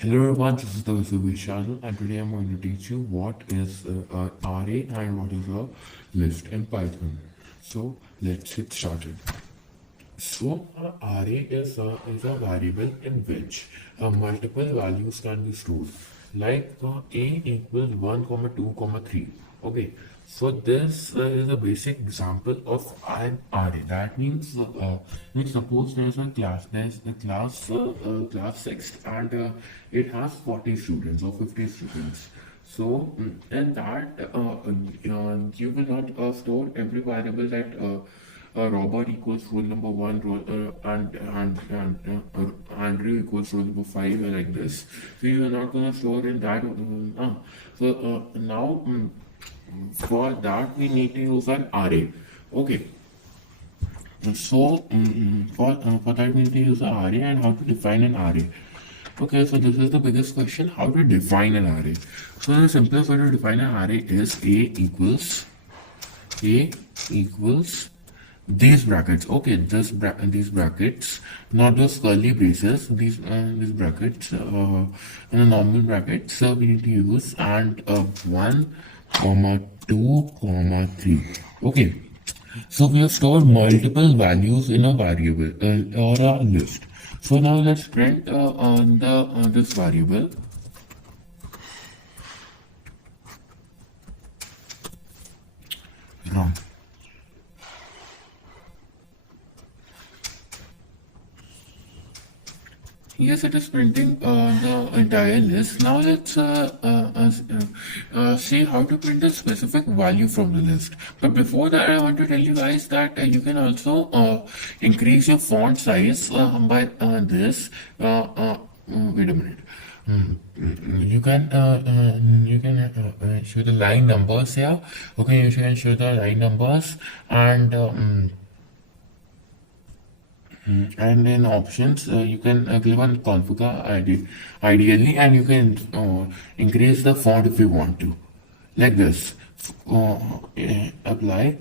Hello everyone, this is the Vishal and today I'm going to teach you what is array and what is a list in Python. So let's get started. So array is a variable in which multiple values can be stored. Like a equals 1, comma 2, comma 3. Okay, so this is a basic example of an array. That means, suppose there's a class 6 and it has 40 students or 50 students. So in that, you will not store every variable that Robert equals rule number one, and Andrew equals rule number five, and like this. So you are not gonna store in that. Now, for that we need to use an array. Okay. So for that we need to use an array and how to define an array. Okay, so this is the biggest question: how to define an array. So the simplest way to define an array is a equals these brackets. Okay, these brackets, not those curly braces, these brackets, in a normal bracket. So we need to use and 1, comma 2, comma 3. Okay, so we have stored multiple values in a variable or a list. So now let's print on this variable. Wrong. Yes, it is printing the entire list. Now let's see how to print a specific value from the list. But before that, I want to tell you guys that you can also increase your font size by this. Wait a minute. You can show the line numbers here. Okay, you can show the line numbers and in options, you can click on configure ideally, and you can increase the font if you want to, like this. Apply.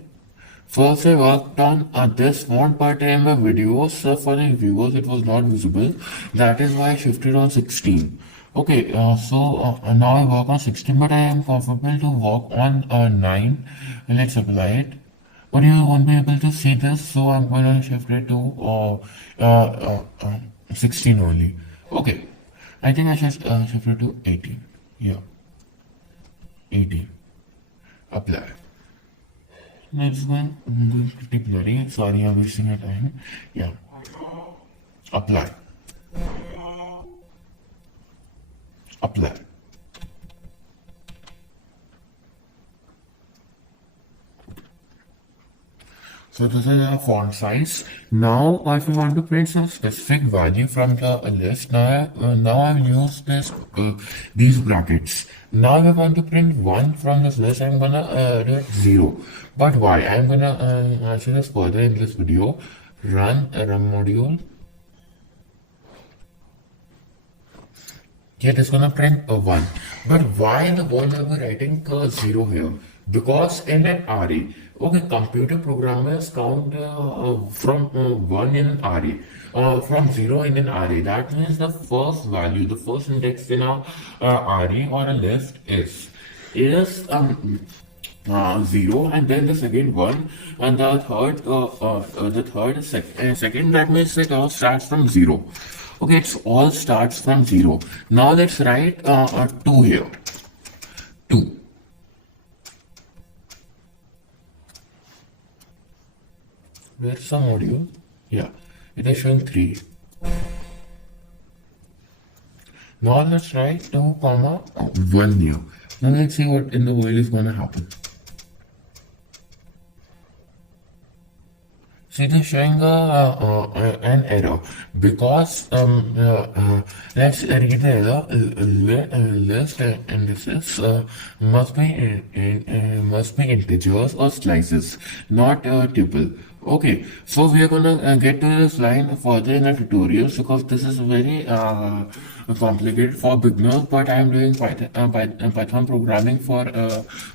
First, I worked on this font, but in my videos for the viewers, it was not visible. That is why I shifted on 16. Okay, so now I work on 16, but I am comfortable to work on 9. Let's apply it. But you won't be able to see this, so I'm going to shift it to 16 only. Okay, I think I should shift it to 18. Yeah, 18. Apply. Next one, pretty blurry. Sorry, I'm wasting your time. Yeah, apply. Apply. So this is a font size. Now, if you want to print some specific value from the list, now I've used these brackets. Now, if I want to print 1 from this list, I'm gonna do 0. But why? I'm gonna answer this further in this video. Run module. It is gonna print a 1. But why in the world are we writing 0 here? Because in an array, okay, computer programmers count from 1 in an array, from 0 in an array. That means the first value, the first index in a array or a list is 0, and then the second 1, and the third is second. That means it all starts from 0. Okay, it all starts from 0. Now let's write 2 here. 2. Where's some module? Yeah, it is showing 3. Now let's write 2, comma 1 here. Now let's see what in the world is going to happen. See, it is showing an error because let's read the error. List indices must be integers or slices, not tuple. Okay, so we are gonna get to this line further in the tutorials because this is very complicated for beginners. But I am doing Python programming for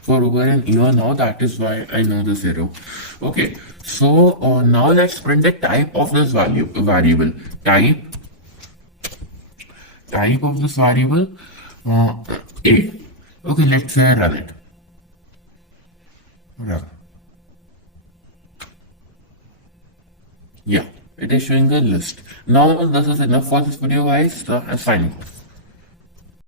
over an year now. That is why I know this error. Okay, so now let's print the type of this variable. Type type of this variable. Okay, let's say run it. Run. Yeah, it is showing the list. Now this is enough for this video, guys. So I'm signing off.